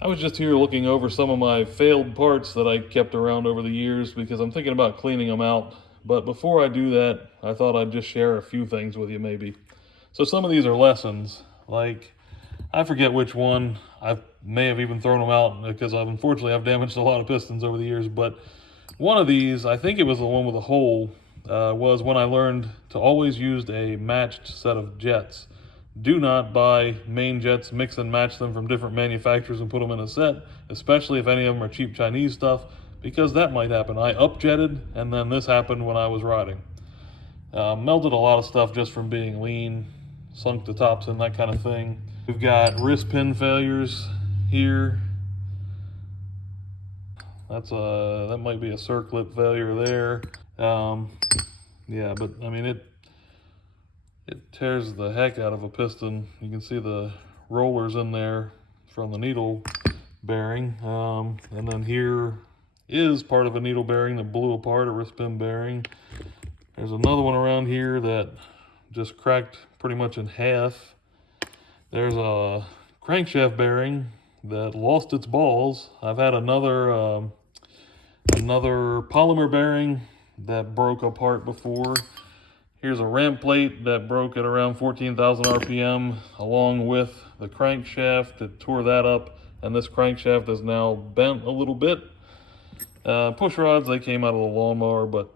I was just here looking over some of my failed parts that I kept around over the years because I'm thinking about cleaning them out. But before I do that, I thought I'd just share a few things with you maybe. So some of these are lessons. Like, I forget which one. I may have even thrown them out because unfortunately I've damaged a lot of pistons over the years. But one of these, I think it was the one with a hole, was when I learned to always use a matched set of jets. Do not buy main jets, mix and match them from different manufacturers and put them in a set, especially if any of them are cheap Chinese stuff, because that might happen. I upjetted, and then this happened when I was riding. Melted a lot of stuff just from being lean, sunk the tops in, that kind of thing. We've got wrist pin failures here. That might be a circlip failure there. Yeah, but I mean it tears the heck out of a piston. You can see the rollers in there from the needle bearing. And then here is part of a needle bearing that blew apart, a wrist pin bearing. There's another one around here that just cracked pretty much in half. There's a crankshaft bearing that lost its balls. I've had another polymer bearing that broke apart before. Here's a ramp plate that broke at around 14,000 RPM along with the crankshaft. It tore that up, and this crankshaft is now bent a little bit. Push rods, they came out of the lawnmower, but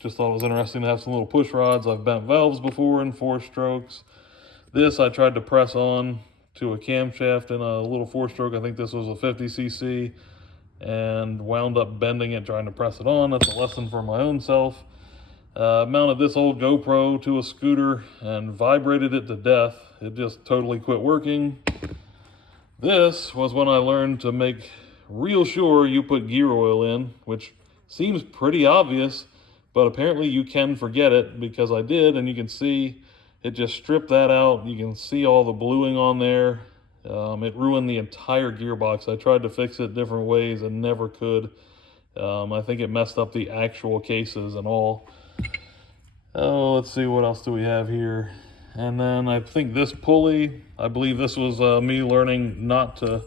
just thought it was interesting to have some little push rods. I've bent valves before in 4-strokes. This I tried to press on to a camshaft in a little 4-stroke. I think this was a 50cc, and wound up bending it trying to press it on. That's a lesson for my own self. Mounted this old GoPro to a scooter and vibrated it to death. It just totally quit working. This was when I learned to make real sure you put gear oil in, which seems pretty obvious, but apparently you can forget it, because I did, and you can see it just stripped that out. You can see all the bluing on there. It ruined the entire gearbox. I tried to fix it different ways and never could. I think it messed up the actual cases and all. Oh, let's see, what else do we have here? And then I think this pulley, I believe this was me learning not to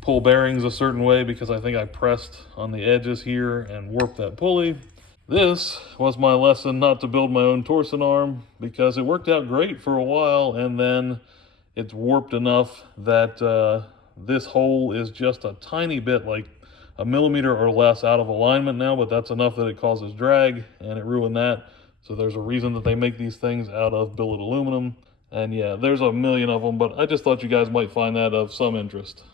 pull bearings a certain way, because I think I pressed on the edges here and warped that pulley. This was my lesson not to build my own torsion arm, because it worked out great for a while, and then it's warped enough that this hole is just a tiny bit, like a millimeter or less out of alignment now, but that's enough that it causes drag, and it ruined that. So there's a reason that they make these things out of billet aluminum. And yeah, there's a million of them, but I just thought you guys might find that of some interest.